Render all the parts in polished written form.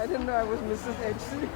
I didn't know I was Mrs. H.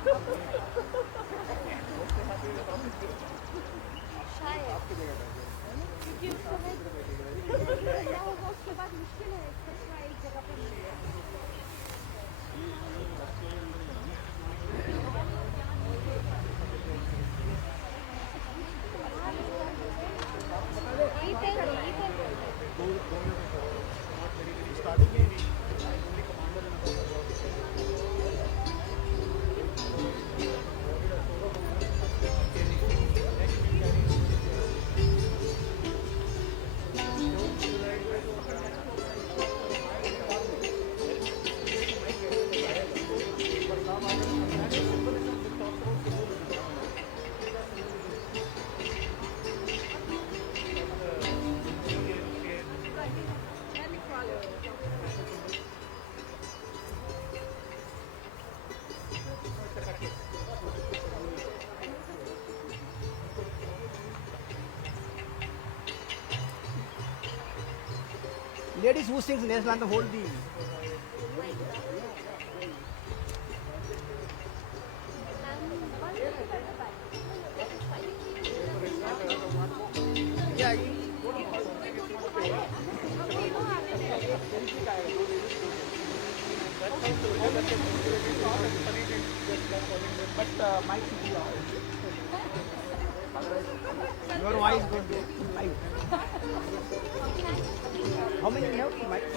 Ladies who sings national anthem hold the. Yeah. But mic should be on. Your voice going to live. How many you have? Mics?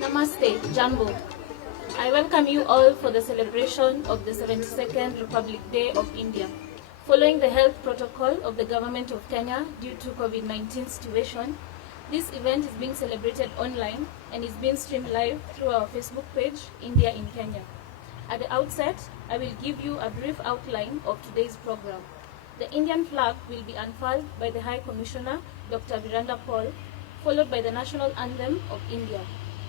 Namaste, Jambo. I welcome you all for the celebration of the 72nd Republic Day of India. Following the health protocol of the Government of Kenya due to COVID-19 situation, this event is being celebrated online and is being streamed live through our Facebook page, India in Kenya. At the outset, I will give you a brief outline of today's program. The Indian flag will be unfurled by the High Commissioner, Dr. Virender Paul, followed by the national anthem of India.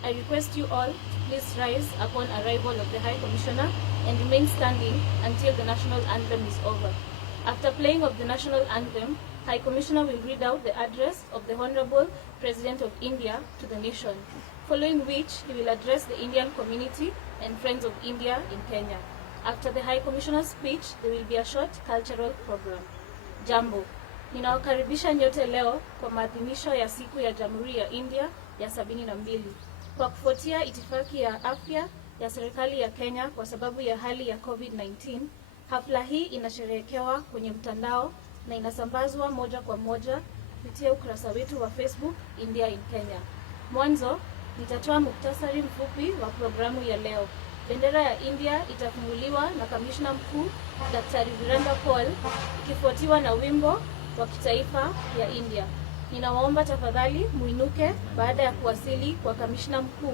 I request you all to please rise upon arrival of the High Commissioner and remain standing until the national anthem is over. After playing of the national anthem, High Commissioner will read out the address of the Honorable President of India to the nation, following which he will address the Indian community and friends of India in Kenya. After the High Commissioner's speech, there will be a short cultural program. Jambo, ninawakaribisha nyote leo kwa maadhimisho ya siku ya Jamhuri ya India ya 72. Kwa kufuatia itifaki ya afya ya serikali ya Kenya kwa sababu ya hali ya COVID-19, hafla hii inasherehekewa kwenye mtandao na inasambazwa moja kwa moja kupitia ukurasa wetu wa Facebook India in Kenya. Mwanzo, nitatoa muktasari mfupi wa programu ya leo. Bendera ya India itafunguliwa na Kamishna Mkuu Daktari Virender Paul, ikifuatiwa na wimbo wa kitaifa ya India. Ninawaomba tafadhali muinuke baada ya kuwasili kwa Kamishna Mkuu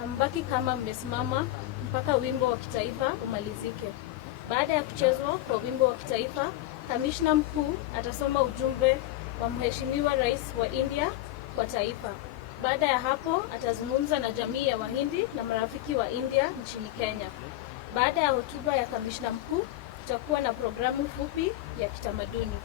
na mbaki kama mmesimama mpaka wimbo wa kitaifa umalizike. Baada ya kuchezwa kwa wimbo wa kitaifa, Kamishna Mkuu atasoma ujumbe wa Mheshimiwa Rais wa India kwa taifa. Baada ya hapo, atazungumza na jamii ya Wahindi na marafiki wa India nchini Kenya. Baada ya hotuba ya Kamishna Mkuu, tutakuwa na programu fupi ya kitamaduni.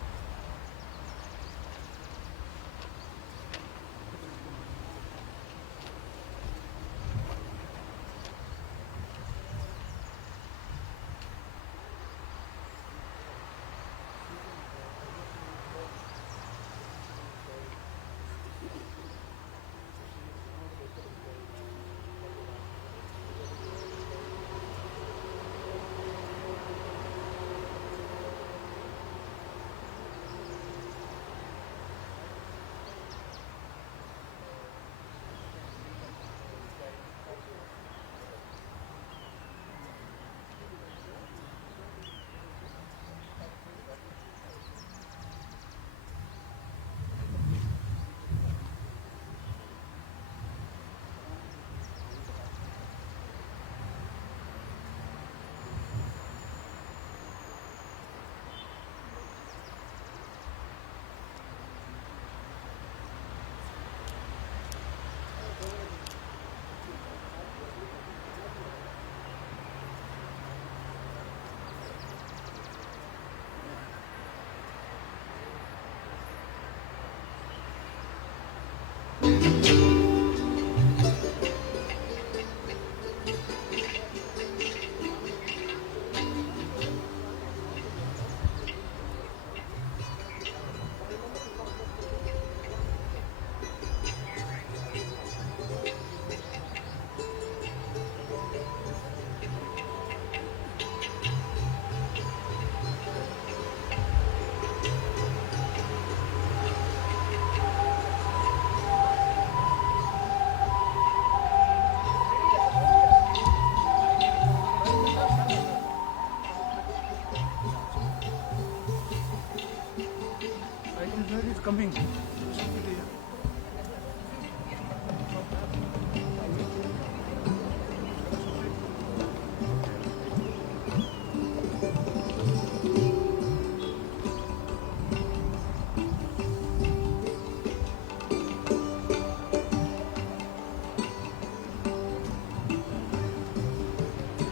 coming.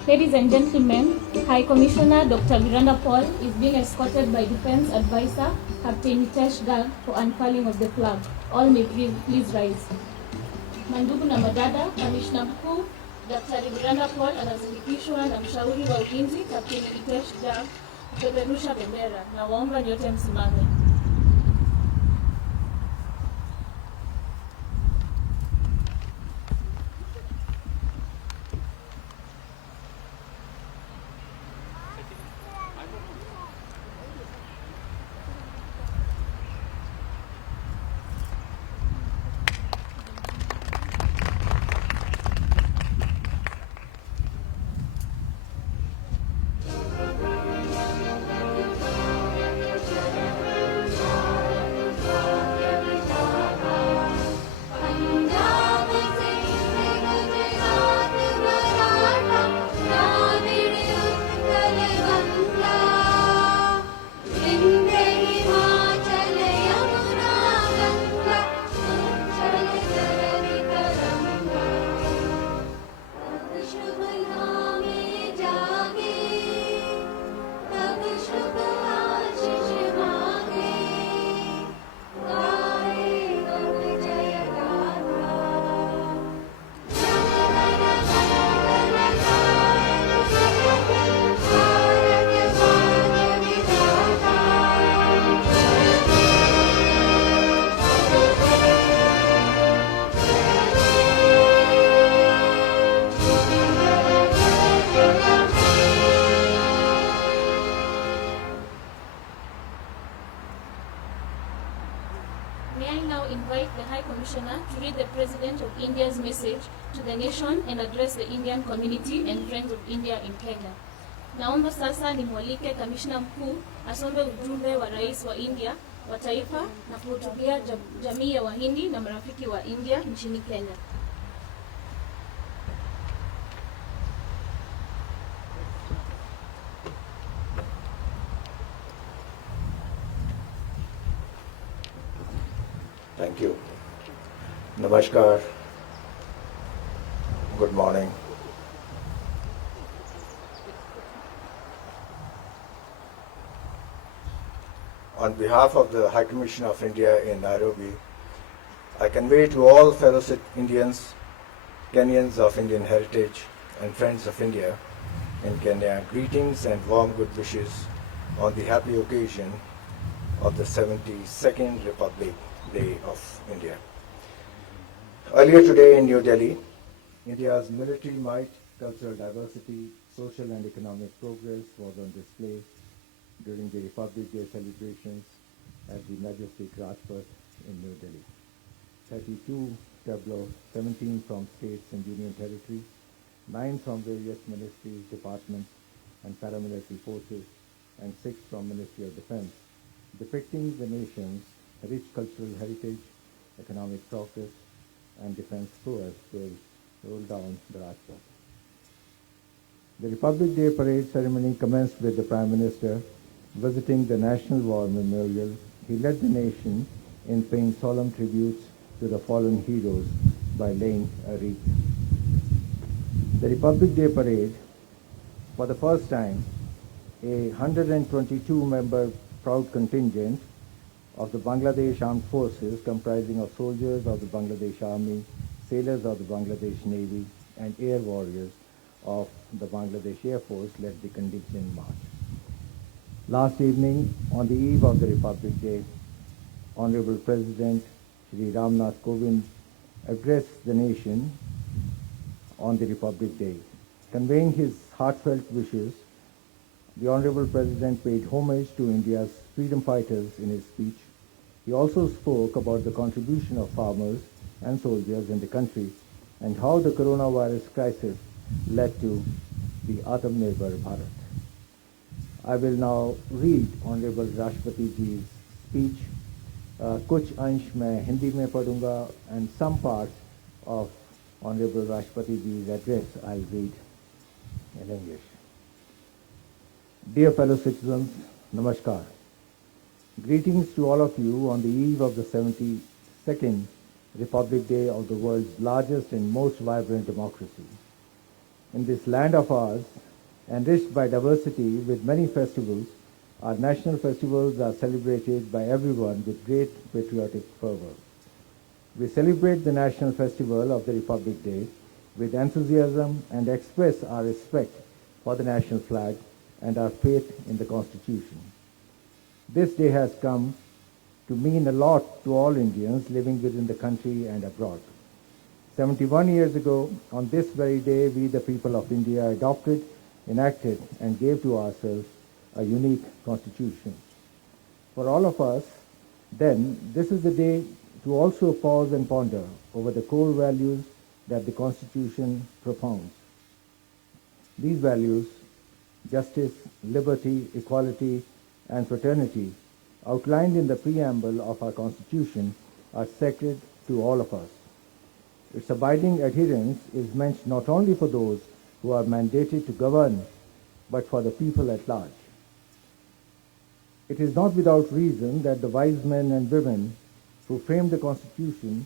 Ladies and gentlemen, High Commissioner Dr. Miranda Paul is being escorted by Defense Advisor Captain Nitesh Garg for unfurling of the flag. All may please rise. Mandugu na madada, Kamishna Mkuu Daktari Miranda Paul anasindikishwa na mshauri wa ulinzi Captain Nitesh Garg kupeperusha bendera, na waomba nyote msimame. May I now invite the High Commissioner to read the President of India's message to the nation and address the Indian community and friends of India in Kenya. Naomba sasa nimwalike Kamishna Mkuu asome ujumbe wa Rais wa India wa taifa na kuhutubia jamii ya Wahindi na marafiki wa India nchini Kenya. Thank you. Namaskar. Good morning. On behalf of the High Commission of India in Nairobi, I convey to all fellow Indians, Kenyans of Indian heritage, and friends of India in Kenya greetings and warm good wishes on the happy occasion of the 72nd Republic Day of India. Earlier today in New Delhi, India's military might, cultural diversity, social and economic progress was on display during the Republic Day celebrations at the majestic Rajpath in New Delhi. 32 tableaux, 17 from states and union territory, 9 from various ministries, departments and paramilitary forces, and 6 from Ministry of Defense, depicting the nation's rich cultural heritage, economic progress, and defense prowess will roll down the Rajpath. The Republic Day parade ceremony commenced with the Prime Minister visiting the National War Memorial. He led the nation in paying solemn tributes to the fallen heroes by laying a wreath. The Republic Day parade, for the first time, a 122-member proud contingent of the Bangladesh Armed Forces, comprising of soldiers of the Bangladesh Army, sailors of the Bangladesh Navy, and air warriors of the Bangladesh Air Force, led the contingent march. Last evening, on the eve of the Republic Day, Honorable President Shri Ramnath Kovind addressed the nation on the Republic Day. Conveying his heartfelt wishes, the Honorable President paid homage to India's freedom fighters in his speech. He also spoke about the contribution of farmers and soldiers in the country and how the coronavirus crisis led to the Atmanirbhar Bharat. I will now read Honorable Rashtrapati Ji's speech कुछ अंश मैं हिंदी में पढ़ूंगा and some parts of Honorable Rashtrapati Ji's address I'll read in English. Dear fellow citizens, Namaskar. Greetings to all of you on the eve of the 72nd Republic Day of the world's largest and most vibrant democracy. In this land of ours, enriched by diversity with many festivals, our national festivals are celebrated by everyone with great patriotic fervor. We celebrate the National Festival of the Republic Day with enthusiasm and express our respect for the national flag and our faith in the Constitution. This day has come to mean a lot to all Indians living within the country and abroad. 71 years ago, on this very day, we the people of India adopted, enacted, and gave to ourselves a unique constitution. For all of us, then, this is the day to also pause and ponder over the core values that the Constitution propounds. These values, justice, liberty, equality, and fraternity, outlined in the preamble of our Constitution, are sacred to all of us. Its abiding adherence is meant not only for those who are mandated to govern, but for the people at large. It is not without reason that the wise men and women who framed the Constitution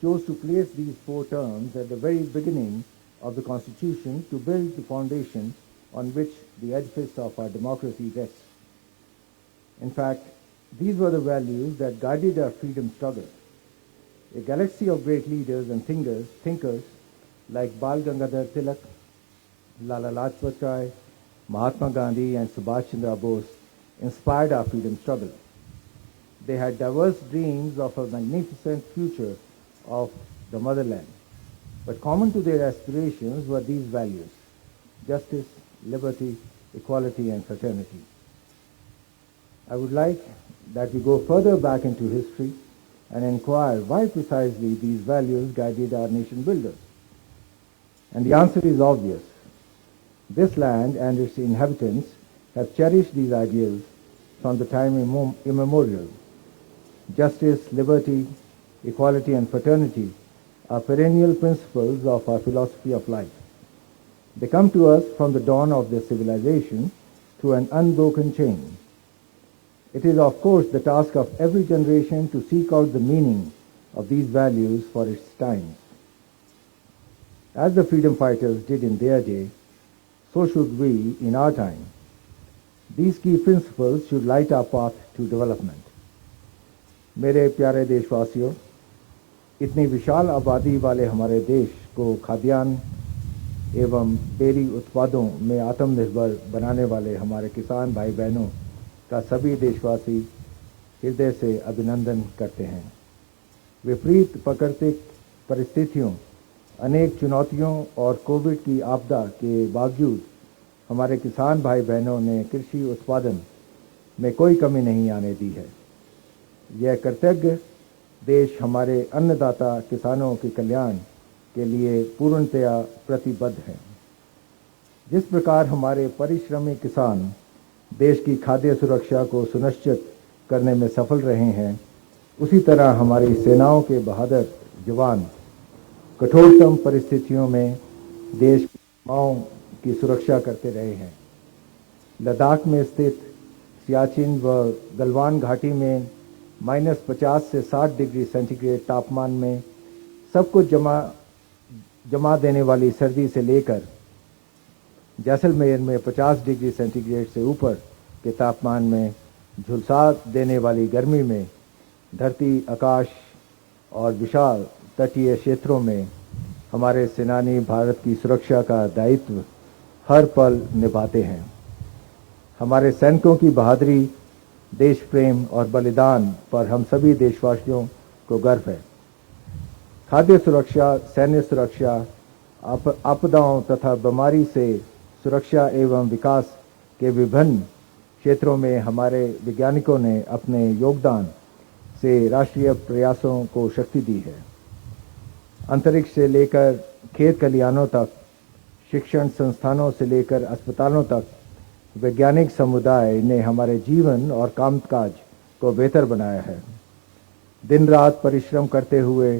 chose to place these 4 terms at the very beginning of the Constitution to build the foundation on which the edifice of our democracy rests. In fact, these were the values that guided our freedom struggle. A galaxy of great leaders and thinkers like Bal Gangadhar Tilak, Lala Lajpat Rai, Mahatma Gandhi, and Subhash Chandra Bose inspired our freedom struggle. They had diverse dreams of a magnificent future of the motherland. But common to their aspirations were these values: justice, liberty, equality, and fraternity. I would like that we go further back into history and inquire why precisely these values guided our nation builders. And the answer is obvious. This land and its inhabitants have cherished these ideals from the time immemorial. Justice, liberty, equality, and fraternity are perennial principles of our philosophy of life. They come to us from the dawn of their civilization through an unbroken chain. It is, of course, the task of every generation to seek out the meaning of these values for its times. As the freedom fighters did in their day, so should we in our time. These key principles should light our path to development. मेरे प्यारे देशवासियों, इतनी विशाल आबादी वाले हमारे देश को खाद्यान्न एवं डेयरी उत्पादों में आत्मनिर्भर बनाने वाले हमारे किसान भाई बहनों का सभी देशवासी हृदय से अभिनंदन करते हैं। विपरीत प्राकृतिक परिस्थितियों, अनेक चुनौतियों और कोविड की आपदा के बावजूद हमारे किसान भाई बहनों ने कृषि उत्पादन में कोई कमी नहीं आने दी है। यह कृतज्ञ देश हमारे अन्नदाता किसानों के कल्याण के लिए पूर्णतया प्रतिबद्ध है। जिस प्रकार हमारे परिश्रमी किसान देश की खाद्य सुरक्षा को सुनिश्चित करने में सफल रहे हैं, उसी तरह हमारी सेनाओं के बहादुर जवान कठोरतम परिस्थितियों में देश की सीमाओं की सुरक्षा करते रहे हैं। लद्दाख में स्थित सियाचिन व गलवान घाटी में -50 से 60 डिग्री सेंटीग्रेड तापमान में सबको जमा देने वाली सर्दी से लेकर जैसलमेर में 50 डिग्री सेंटीग्रेड से ऊपर के तापमान में झुलसा देने वाली गर्मी में धरती, आकाश और विशाल तटीय क्षेत्रों में हमारे सेनानी भारत की सुरक्षा का दायित्व हर पल निभाते हैं। हमारे सैनिकों की बहादुरी, देश प्रेम और बलिदान पर हम सभी देशवासियों को गर्व है। खाद्य सुरक्षा, सैन्य सुरक्षा, आपदाओं तथा बीमारी से सुरक्षा एवं विकास के विभिन्न क्षेत्रों में हमारे वैज्ञानिकों ने अपने योगदान से राष्ट्रीय प्रयासों को शक्ति दी है। अंतरिक्ष से लेकर खेत खलिहानों तक, शिक्षण संस्थानों से लेकर अस्पतालों तक वैज्ञानिक समुदाय ने हमारे जीवन और कामकाज को बेहतर बनाया है। दिन रात परिश्रम करते हुए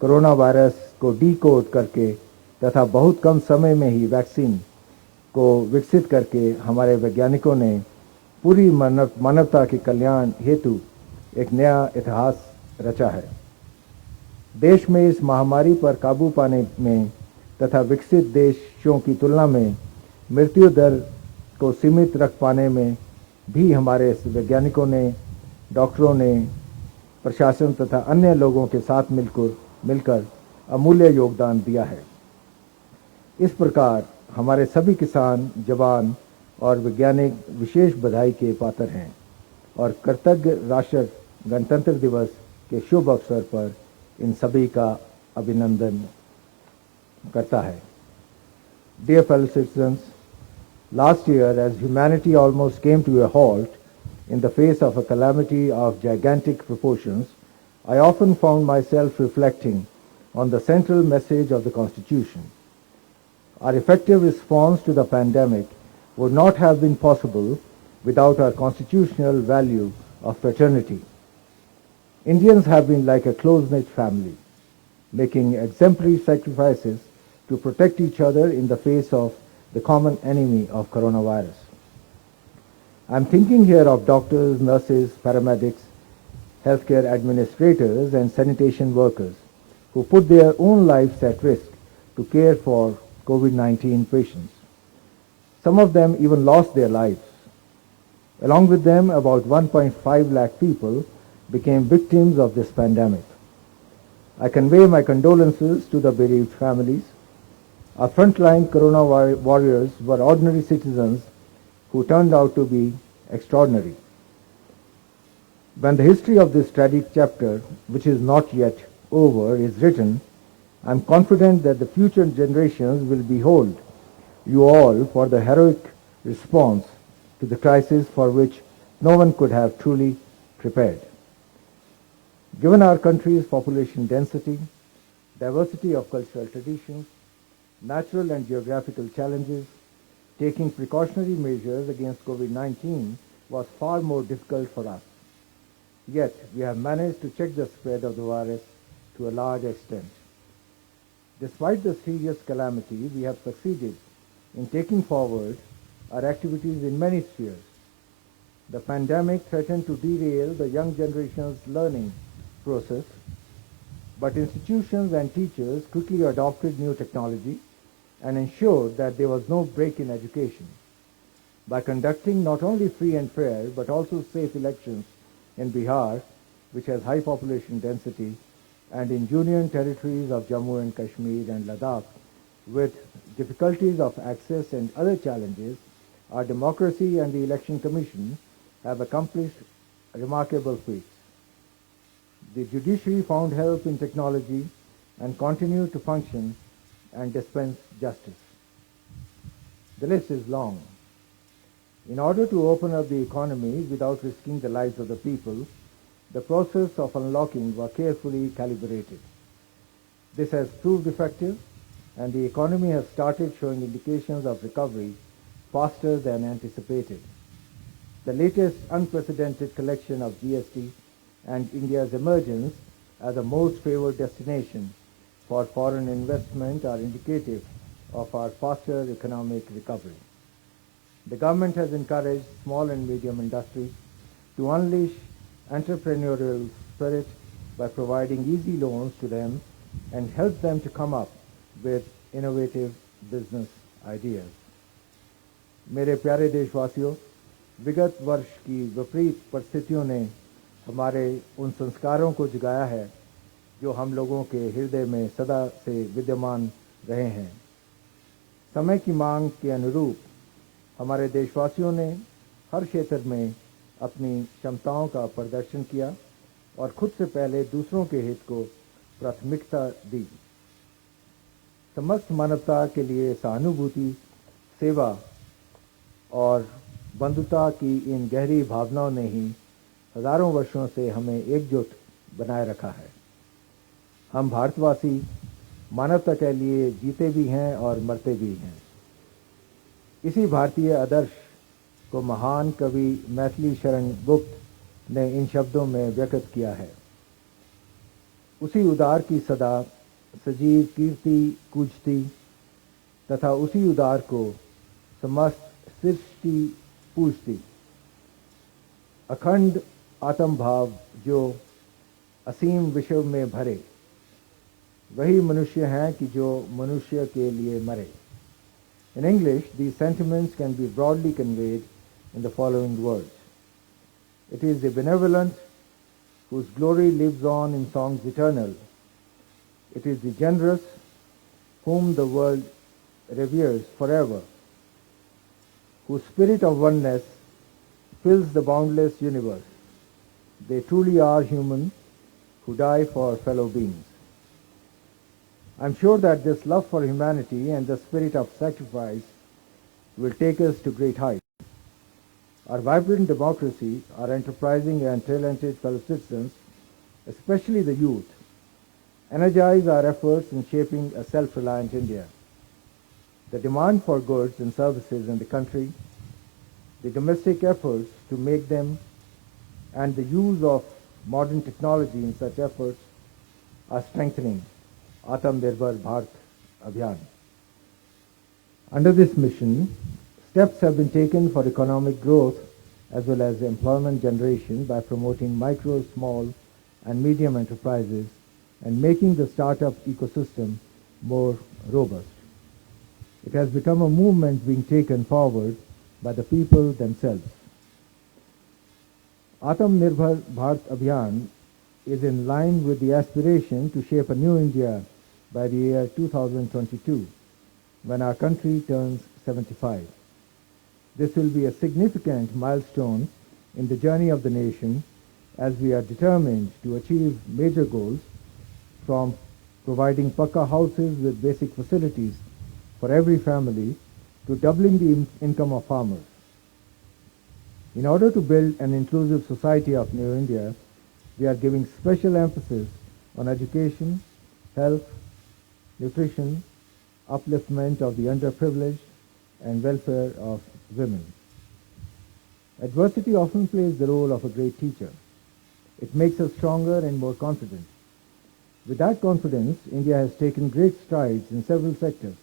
कोरोना वायरस को डीकोड करके तथा बहुत कम समय में ही वैक्सीन को विकसित करके हमारे वैज्ञानिकों ने पूरी मानवता के कल्याण हेतु एक नया इतिहास रचा है। देश में इस महामारी पर काबू पाने में तथा विकसित देशों की तुलना में मृत्यु दर को सीमित रख पाने में भी हमारे वैज्ञानिकों ने, डॉक्टरों ने, प्रशासन तथा अन्य लोगों के साथ मिलकर अमूल्य योगदान दिया है। इस प्रकार हमारे सभी किसान, जवान और वैज्ञानिक विशेष बधाई के पात्र हैं और कृतज्ञ राष्ट्र गणतंत्र दिवस के शुभ अवसर पर इन सभी का अभिनंदन करता है। Dear fellow citizens, last year as humanity almost came to a halt in the face of a calamity of gigantic proportions, I often found myself reflecting on the central message of the Constitution. Our effective response to the pandemic would not have been possible without our constitutional value of fraternity. Indians have been like a close-knit family, making exemplary sacrifices to protect each other in the face of the common enemy of coronavirus. I'm thinking here of doctors, nurses, paramedics, healthcare administrators, and sanitation workers who put their own lives at risk to care for COVID-19 patients. Some of them even lost their lives. Along with them, about 1.5 lakh people became victims of this pandemic. I convey my condolences to the bereaved families. Our frontline corona warriors were ordinary citizens who turned out to be extraordinary. When the history of this tragic chapter, which is not yet over, is written, I am confident that the future generations will behold you all for the heroic response to the crisis for which no one could have truly prepared. Given our country's population density, diversity of cultural traditions, natural and geographical challenges, taking precautionary measures against COVID-19 was far more difficult for us. Yet, we have managed to check the spread of the virus to a large extent. Despite the serious calamity, we have succeeded in taking forward our activities in many spheres. The pandemic threatened to derail the young generation's learning process, but institutions and teachers quickly adopted new technology and ensured that there was no break in education. By conducting not only free and fair, but also safe elections in Bihar, which has high population density, and in union territories of Jammu and Kashmir and Ladakh, with difficulties of access and other challenges, our democracy and the Election Commission have accomplished remarkable feats. The judiciary found help in technology and continued to function and dispense justice. The list is long. In order to open up the economy without risking the lives of the people, the process of unlocking was carefully calibrated. This has proved effective, and the economy has started showing indications of recovery faster than anticipated. The latest unprecedented collection of GST and India's emergence as the most favored destination for foreign investment are indicative of our faster economic recovery. The government has encouraged small and medium industries to unleash entrepreneurial spirit by providing easy loans to them and help them to come up with innovative business ideas. मेरे प्यारे देशवासियों, विगत वर्ष की विपरीत परिस्थितियों ने हमारे उन संस्कारों को जगाया है जो हम लोगों के हृदय में सदा से विद्यमान रहे हैं। समय की मांग के अनुरूप हमारे देशवासियों ने हर क्षेत्र में अपनी क्षमताओं का प्रदर्शन किया और खुद से पहले दूसरों के हित को प्राथमिकता दी। समस्त मानवता के लिए सहानुभूति, सेवा और बंधुता की इन गहरी भावनाओं ने ही हजारों वर्षों से हमें एकजुट बनाए रखा है। हम भारतवासी मानवता के लिए जीते भी हैं और मरते भी हैं। इसी भारतीय आदर्श को महान कवि मैथिली शरण गुप्त ने इन शब्दों में व्यक्त किया है। उसी उदार की सदा सजीव कीर्ति कूजती तथा उसी उदार को समस्त सृष्टि पूजती। अखंड आत्म भाव जो असीम विश्व में भरे, वही मनुष्य हैं कि जो मनुष्य के लिए मरे। In English, these sentiments can be broadly conveyed in the following words. It is the benevolent whose glory lives on in songs eternal. It is the generous whom the world reveres forever, whose spirit of oneness fills the boundless universe. They truly are human who die for fellow beings. I'm sure that this love for humanity and the spirit of sacrifice will take us to great heights. Our vibrant democracy, our enterprising and talented fellow citizens, especially the youth, energize our efforts in shaping a self-reliant India. The demand for goods and services in the country, the domestic efforts to make them, and the use of modern technology in such efforts are strengthening Atmanirbhar Bharat Abhiyan. Under this mission, steps have been taken for economic growth as well as employment generation by promoting micro, small, and medium enterprises and making the startup ecosystem more robust. It has become a movement being taken forward by the people themselves. Atmanirbhar Bharat Abhiyan is in line with the aspiration to shape a new India by the year 2022, when our country turns 75. This will be a significant milestone in the journey of the nation, as we are determined to achieve major goals, from providing Pakka houses with basic facilities for every family to doubling the income of farmers. In order to build an inclusive society of New India, we are giving special emphasis on education, health, nutrition, upliftment of the underprivileged, and welfare of women. Adversity often plays the role of a great teacher. It makes us stronger and more confident. With that confidence, India has taken great strides in several sectors.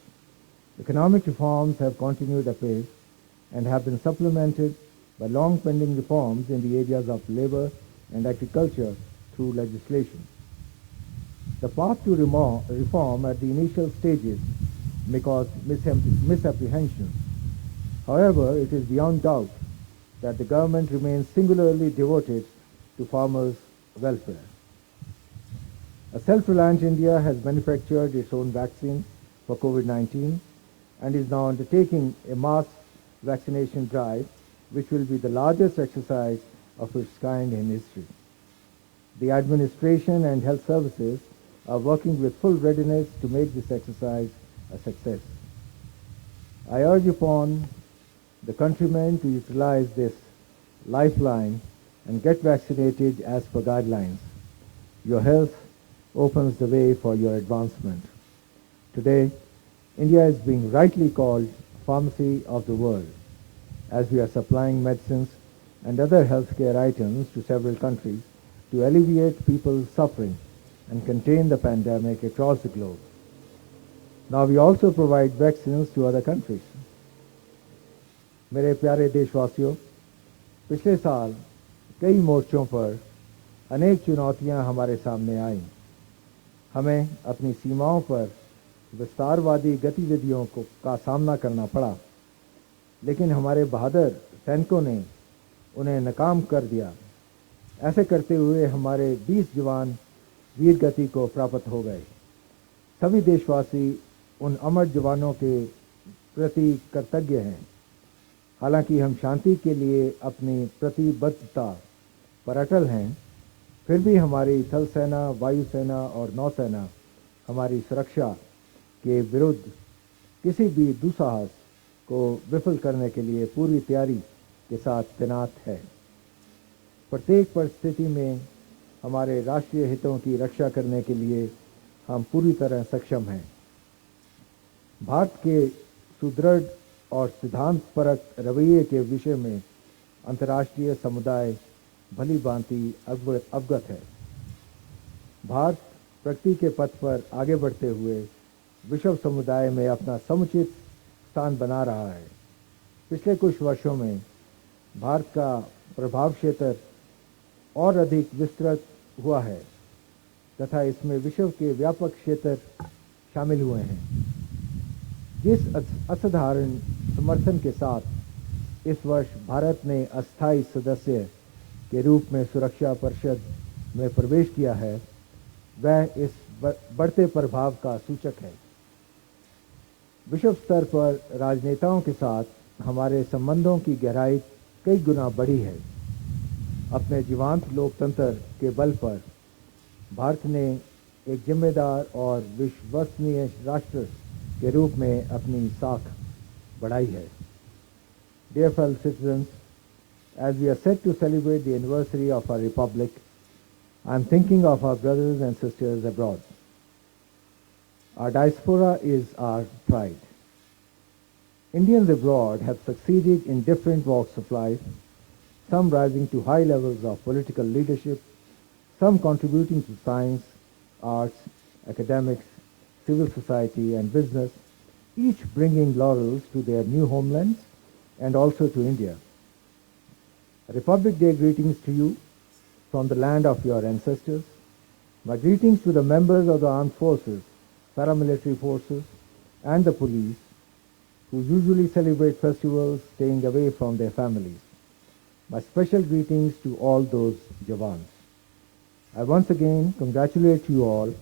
Economic reforms have continued apace and have been supplemented by long-pending reforms in the areas of labor and agriculture through legislation. The path to reform at the initial stages may cause misapprehensions. However, it is beyond doubt that the government remains singularly devoted to farmers' welfare. A self-reliant India has manufactured its own vaccine for COVID-19 and is now undertaking a mass vaccination drive, which will be the largest exercise of its kind in history. The administration and health services are working with full readiness to make this exercise a success. I urge upon the countrymen to utilize this lifeline and get vaccinated as per guidelines. Your health opens the way for your advancement. Today, India is being rightly called pharmacy of the world, as we are supplying medicines and other healthcare items to several countries to alleviate people's suffering and contain the pandemic across the globe. Now we also provide vaccines to other countries. मेरे प्यारे देशवासियों, पिछले साल कई मोर्चों पर अनेक चुनौतियां हमारे सामने आईं। हमें अपनी सीमाओं पर विस्तारवादी गतिविधियों का सामना करना पड़ा, लेकिन हमारे बहादुर सैनिकों ने उन्हें नाकाम कर दिया। ऐसे करते हुए हमारे 20 जवान वीर गति को प्राप्त हो गए। सभी देशवासी उन अमर जवानों के प्रति कृतज्ञ हैं। हालांकि हम शांति के लिए अपनी प्रतिबद्धता पर अटल हैं, फिर भी हमारी थल सेना, वायुसेना और नौसेना हमारी सुरक्षा के विरुद्ध किसी भी दुस्साहस को विफल करने के लिए पूरी तैयारी के साथ तैनात है। प्रत्येक परिस्थिति में हमारे राष्ट्रीय हितों की रक्षा करने के लिए हम पूरी तरह सक्षम हैं। भारत के सुदृढ़ और सिद्धांतपरक रवैये के विषय में अंतर्राष्ट्रीय समुदाय भली भांति अवगत है। भारत प्रगति के पथ पर आगे बढ़ते हुए विश्व समुदाय में अपना समुचित स्थान बना रहा है। पिछले कुछ वर्षों में भारत का प्रभाव क्षेत्र और अधिक विस्तृत हुआ है तथा इसमें विश्व के व्यापक क्षेत्र शामिल हुए हैं। जिस असाधारण समर्थन के साथ इस वर्ष भारत ने अस्थायी सदस्य के रूप में सुरक्षा परिषद में प्रवेश किया है, वह इस बढ़ते प्रभाव का सूचक है। विश्व स्तर पर राजनेताओं के साथ हमारे संबंधों की गहराई कई गुना बढ़ी है। अपने जीवंत लोकतंत्र के बल पर भारत ने एक जिम्मेदार और विश्वसनीय राष्ट्र के रूप में अपनी साख बढ़ाई है। Dear fellow citizens, as we are set to celebrate the anniversary of our republic, I am thinking of our brothers and sisters abroad. Our diaspora is our pride. Indians abroad have succeeded in different walks of life, some rising to high levels of political leadership, some contributing to science, arts, academics, civil society and business, each bringing laurels to their new homelands and also to India. Republic Day greetings to you from the land of your ancestors. My greetings to the members of the armed forces, paramilitary forces and the police who usually celebrate festivals staying away from their families. My special greetings to all those Jawans. I once again congratulate you all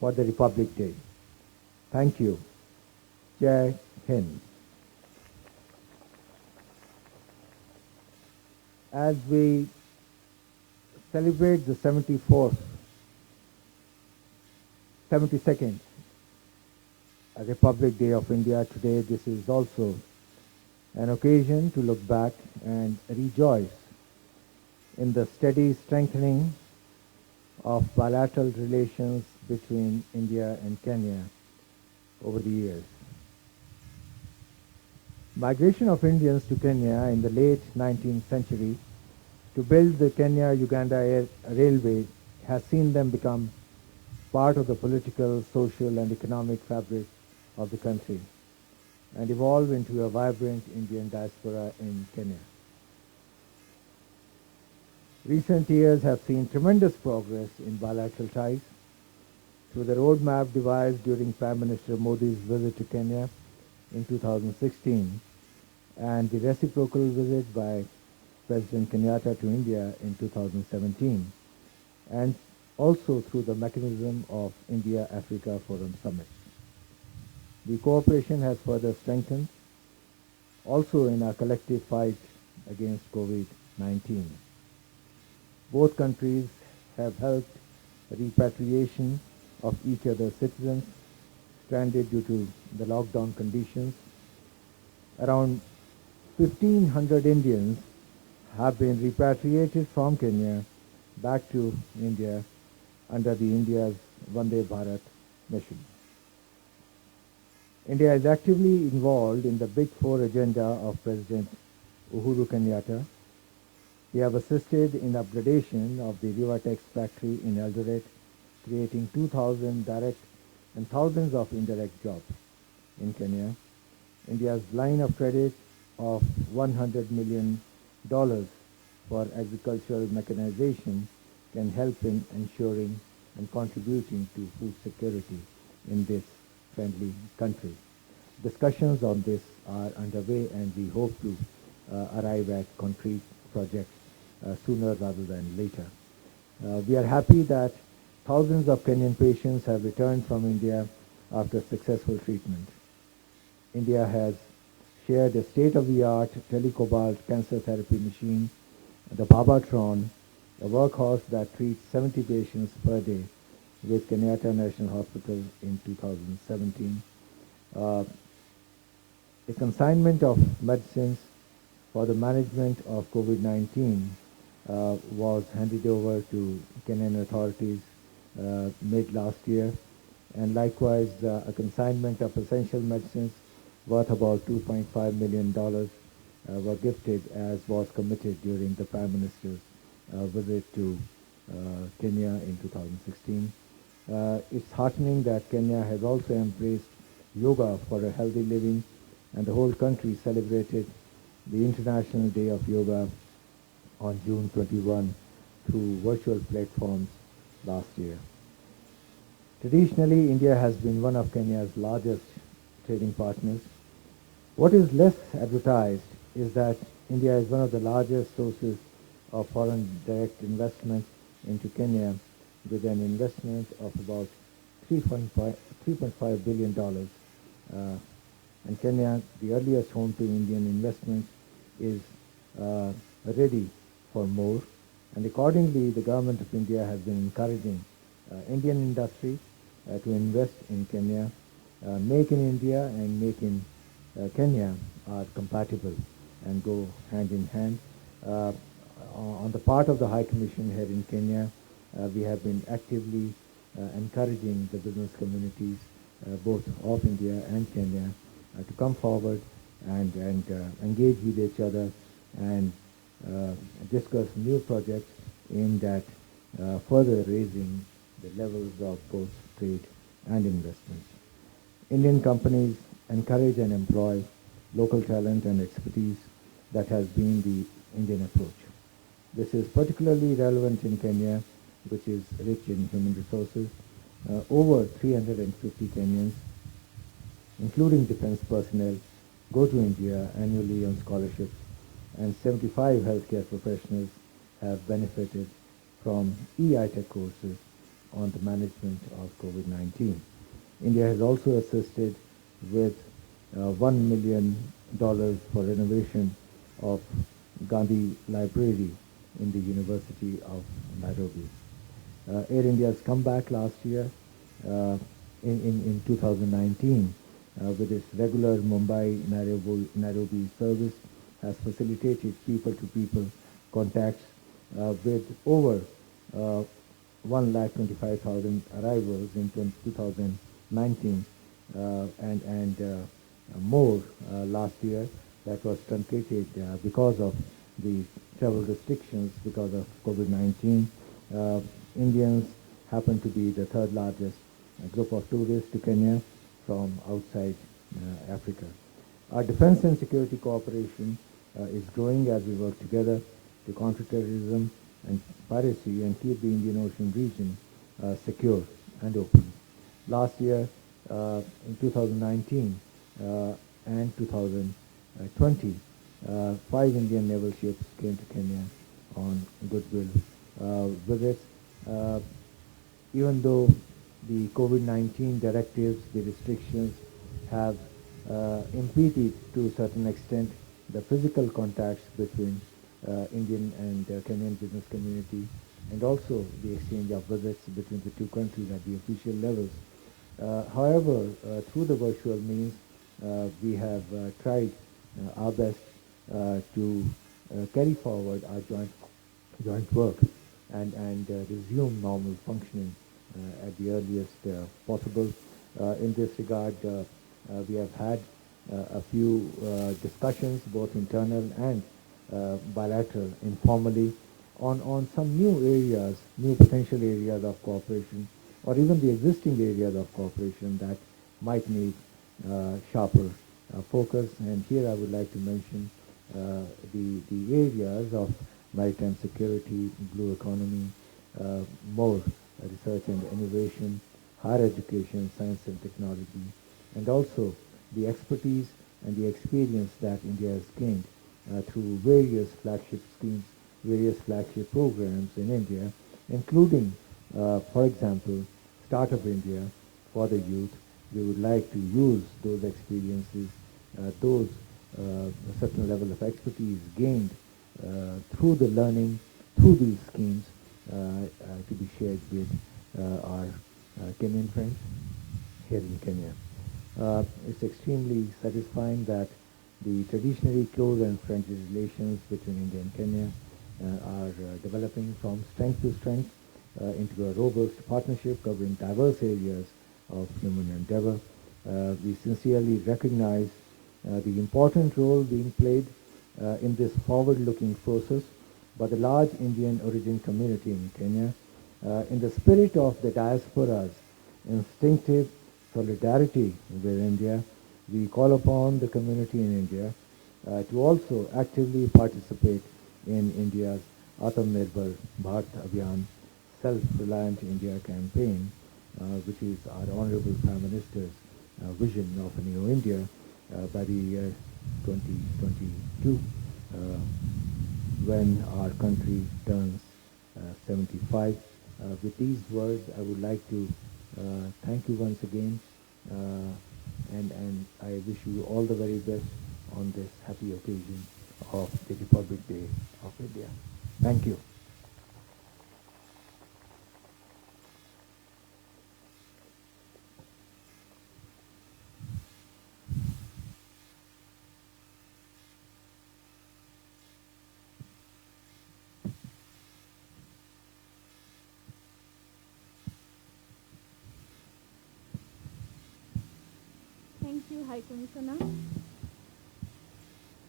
for the Republic Day. Thank you. Jai Hind. As we celebrate the 72nd Republic Day of India today, this is also an occasion to look back and rejoice in the steady strengthening of bilateral relations between India and Kenya over the years. Migration of Indians to Kenya in the late 19th century to build the Kenya-Uganda Railway has seen them become part of the political, social and economic fabric of the country and evolve into a vibrant Indian diaspora in Kenya. Recent years have seen tremendous progress in bilateral ties through the roadmap devised during Prime Minister Modi's visit to Kenya in 2016 and the reciprocal visit by President Kenyatta to India in 2017, and also through the mechanism of India-Africa Forum Summits. The cooperation has further strengthened also in our collective fight against COVID-19. Both countries have helped repatriation of each other's citizens stranded due to the lockdown conditions. Around 1,500 Indians have been repatriated from Kenya back to India under the India's Vande Bharat mission. India is actively involved in the Big Four agenda of President Uhuru Kenyatta. We have assisted in upgradation of the Rivatex factory in Eldoret, creating 2,000 direct and thousands of indirect jobs in Kenya. India's line of credit of $100 million for agricultural mechanization can help in ensuring and contributing to food security in this friendly country. Discussions on this are underway and we hope to arrive at concrete projects sooner rather than later. We are happy that thousands of Kenyan patients have returned from India after successful treatment. India has shared a state-of-the-art telecobalt cancer therapy machine, the Babatron, a workhorse that treats 70 patients per day with Kenyatta National Hospital in 2017. A consignment of medicines for the management of COVID-19 was handed over to Kenyan authorities mid last year, and likewise a consignment of essential medicines worth about $2.5 million were gifted, as was committed during the Prime Minister's visit to Kenya in 2016. It's heartening that Kenya has also embraced yoga for a healthy living, and the whole country celebrated the International Day of Yoga on June 21 through virtual platforms last year. Traditionally, India has been one of Kenya's largest trading partners. What is less advertised is that India is one of the largest sources of foreign direct investment into Kenya, with an investment of about $3.5 billion. And Kenya, the earliest home to Indian investment, is ready for more. And accordingly, the government of India has been encouraging Indian industry to invest in Kenya. Make in India and Make in Kenya are compatible and go hand in hand. On the part of the High Commission here in Kenya, we have been actively encouraging the business communities, both of India and Kenya, to come forward and engage with each other and discuss new projects aimed at further raising the levels of both trade and investment. Indian companies encourage and employ local talent and expertise. That has been the Indian approach. This is particularly relevant in Kenya, which is rich in human resources. Over 350 Kenyans, including defense personnel, go to India annually on scholarships, and 75 healthcare professionals have benefited from e-ITech courses on the management of COVID-19. India has also assisted with $1 million for renovation of Gandhi Library in the University of Nairobi. Air India's comeback last year in 2019 with its regular Mumbai-Nairobi service has facilitated people-to-people contacts with over 125,000 arrivals in 2019 and more last year. That was truncated because of the travel restrictions because of COVID-19. Indians happen to be the third largest group of tourists to Kenya from outside Africa. Our defense and security cooperation is growing as we work together to counter terrorism and piracy and keep the Indian Ocean region secure and open. Last year, in 2019 and 2020, 5 Indian naval ships came to Kenya on goodwill visits. Even though the COVID-19 directives, the restrictions have impeded to a certain extent the physical contacts between Indian and Kenyan business community, and also the exchange of visits between the two countries at the official levels. However, through the virtual means, we have tried our best to carry forward our joint work and resume normal functioning at the earliest possible. In this regard, we have had a few discussions, both internal and bilateral, informally, on some new areas, new potential areas of cooperation, or even the existing areas of cooperation that might need sharper focus. And here I would like to mention the areas of maritime security, blue economy, more research and innovation, higher education, science and technology, and also the expertise and the experience that India has gained through various flagship schemes, various flagship programs in India, including, for example, Startup India for the youth. We would like to use those experiences, those certain level of expertise gained through the learning, through these schemes, to be shared with our Kenyan friends here in Kenya. It's extremely satisfying that the traditionally close and friendly relations between India and Kenya are developing from strength to strength into a robust partnership covering diverse areas of human endeavor. We sincerely recognize the important role being played in this forward-looking process by the large Indian origin community in Kenya, In the spirit of the diaspora's instinctive solidarity with India, we call upon the community in India to also actively participate in India's Atmanirbhar Bharat Abhiyan Self-Reliant India campaign, which is our Honorable Prime Minister's vision of a new India by the year 2022, when our country turns 75. With these words, I would like to thank you once again, and I wish you all the very best on this happy occasion of the Republic Day of India. Thank you. Thank you, High Commissioner.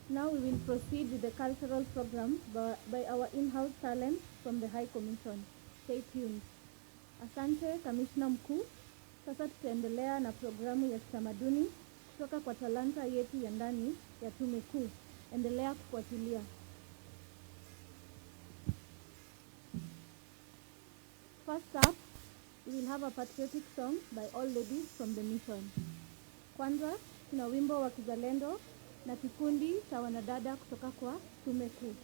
Now we will proceed with the cultural program by our in-house talent from the High Commission. Stay tuned. Asante, Kamishna Mkuu. Sasa tutaendelea na programu ya kitamaduni kutoka kwa talanta yetu ya ndani ya Tume Kuu. Endelea kufuatilia. First up, we will have a patriotic song by all ladies from the mission. Kwanza, tuna wimbo wa kizalendo na kikundi cha wanadada kutoka kwa Tume Kuu.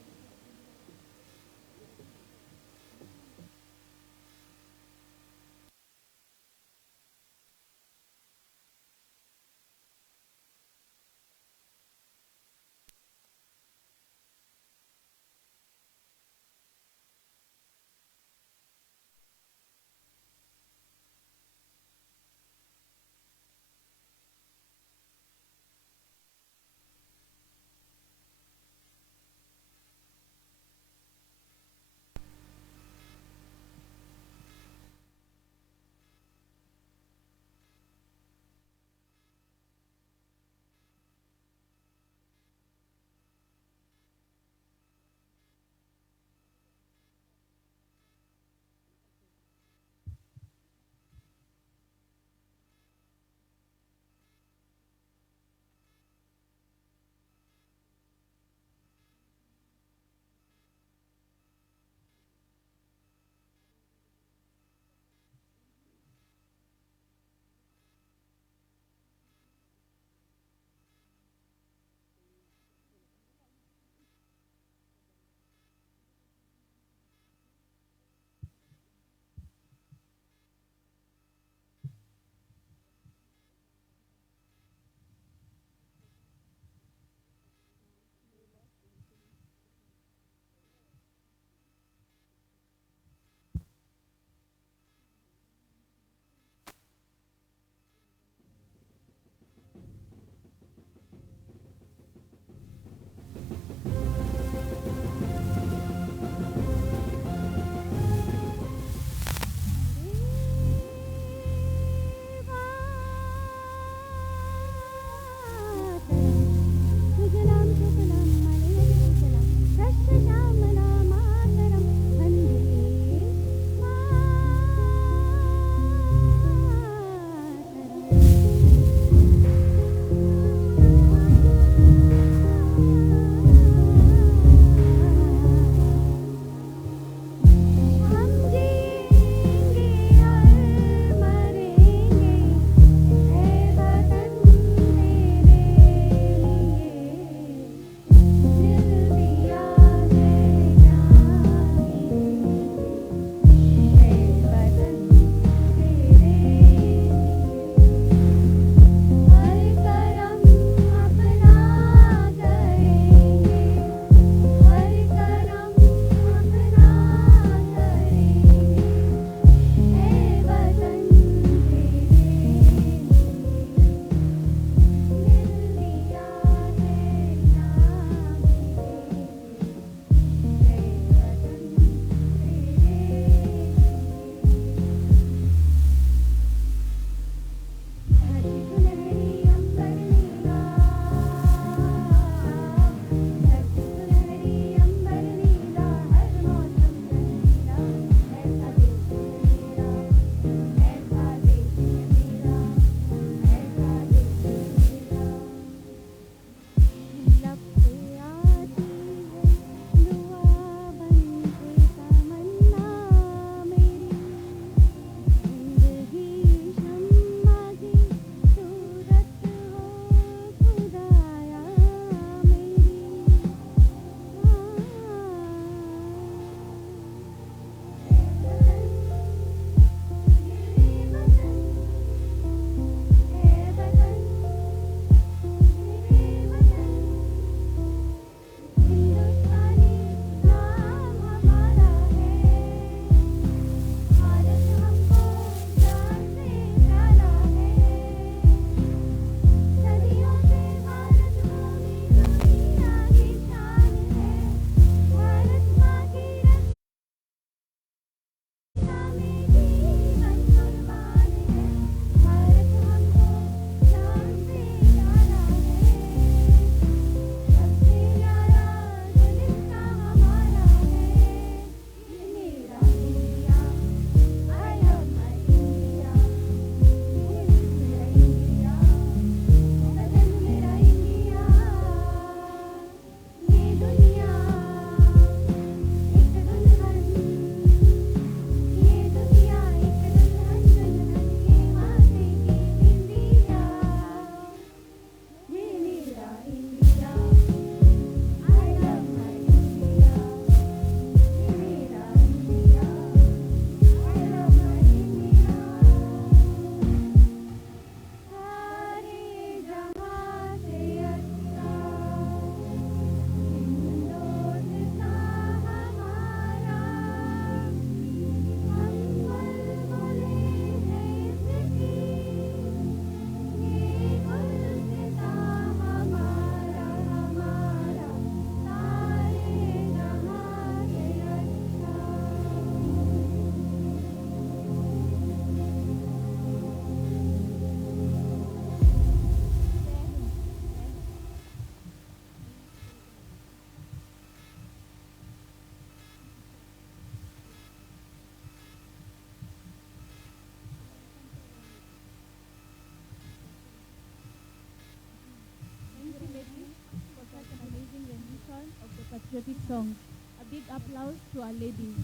patriotic songs. A big applause to our ladies.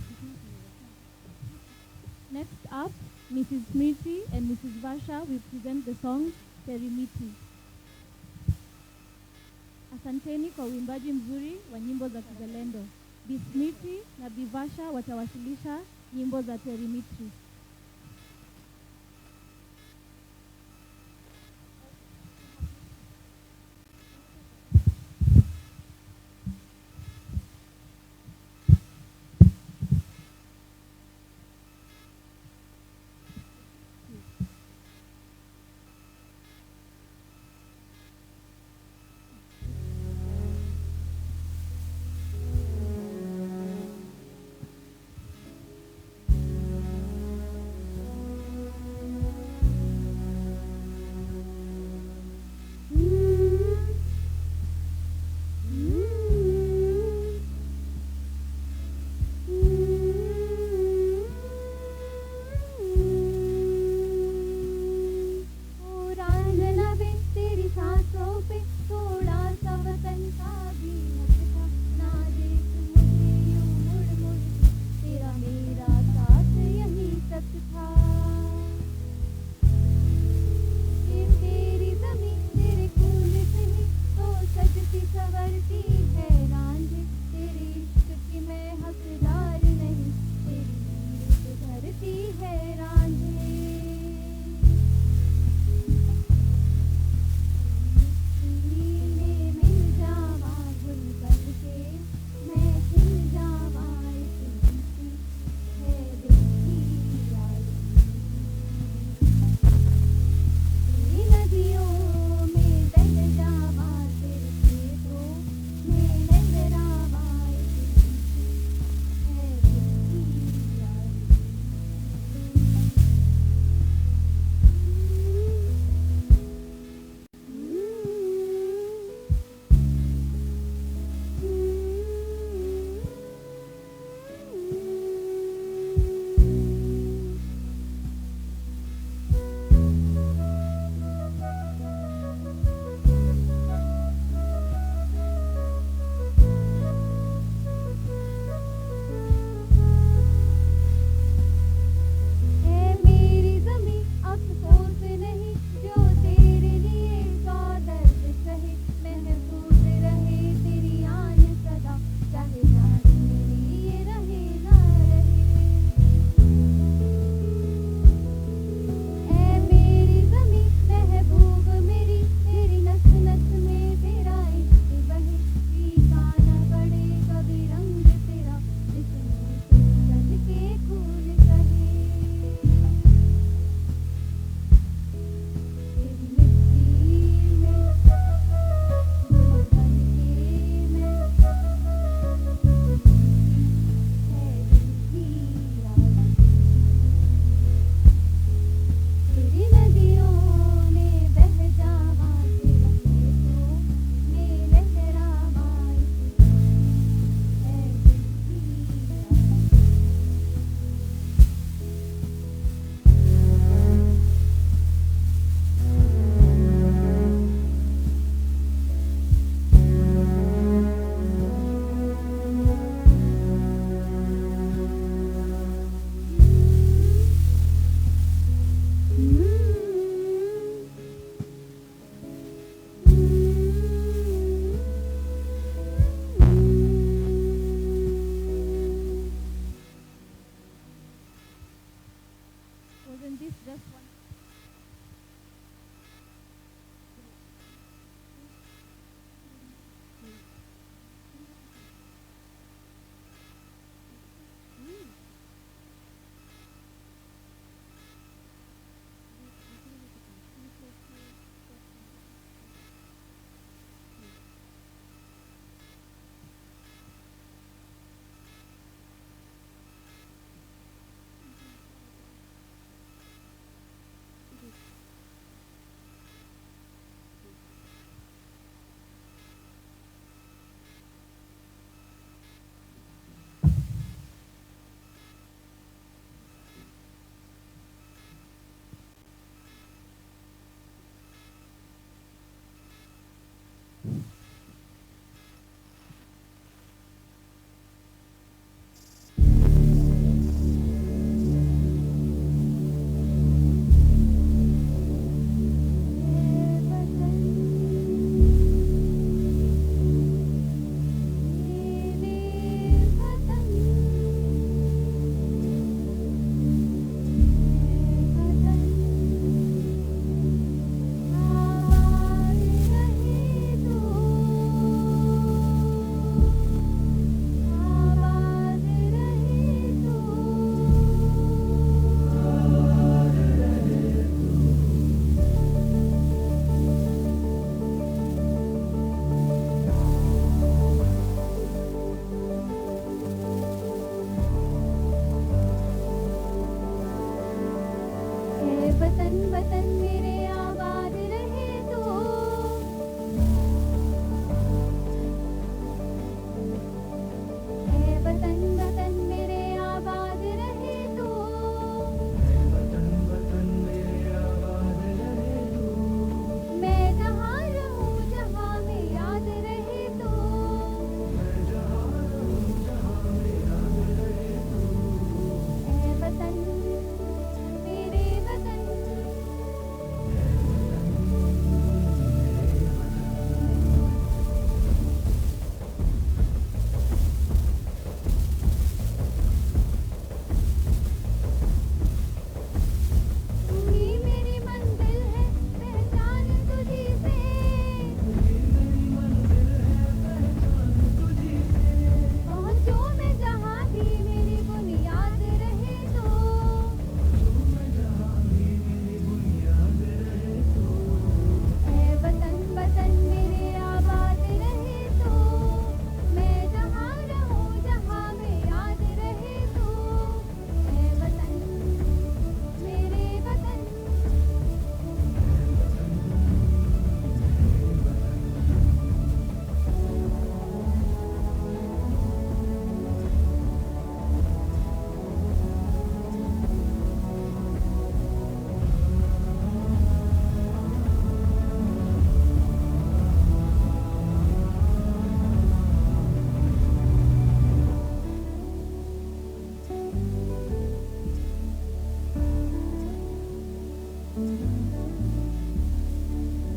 Next up, Mrs. Smriti and Mrs. Vasha will present the song Terimiti. Asanteni kwa uimbaji mzuri wa nyimbo za kizalendo. Bi Smriti na Bi Vasha watawasilisha nyimbo za Terimiti. वतन वतन मेरे आबाद रहे तो है वतन वतन मेरे आबाद रहे तो मैं जहाँ रहूँ जहाँ में याद रहे तो है वतन मेरे वतन तू ही मेरी मंजिल है पहचान तुझी से पहुँचो मैं जहाँ भी मेरी बुनियाद रहे तो है वतन वतन मेरे आबाद रहे तो मैं जहाँ रहूँ जहाँ में याद रहे तो है वतन मेरे वतन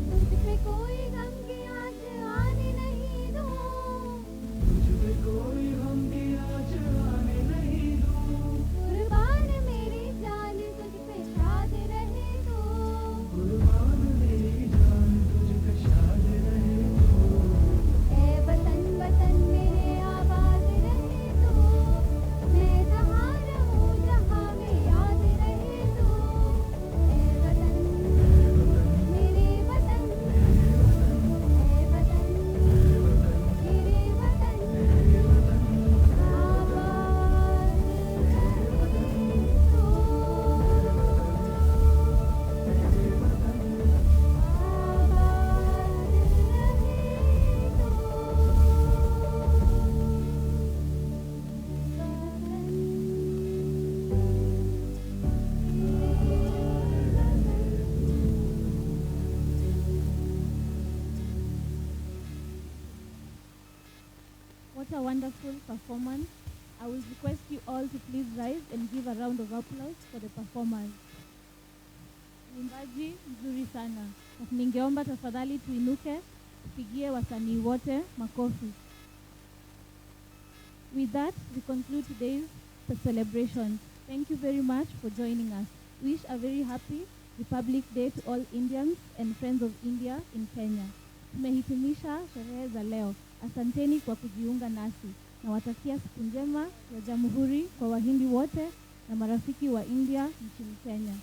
तुझ पे कोई गम की आँच आने नहीं दूँ कुर्बान मेरी जान तुझ पे शाद रहे तो है वतन वतन मेरे आबाद रहे तो मैं जहाँ रहूँ जहाँ में याद रहे तो है वतन मेरे वतन है वतन मेरे वतन आबाद What a wonderful performance. I will request you all to please rise and give a round of applause for the performance. Uimbaji mzuri sana. Na ningeomba tafadhali tuinuke, tupigie wasanii wote makofi. With that, we conclude today's celebration. Thank you very much for joining us. Wish a very happy Republic Day to all Indians and friends of India in Kenya. Tumehitimisha sherehe za leo. Asanteni kwa kujiunga nasi. Nawatakia siku njema ya Jamhuri kwa Wahindi wote na marafiki wa India nchini Kenya.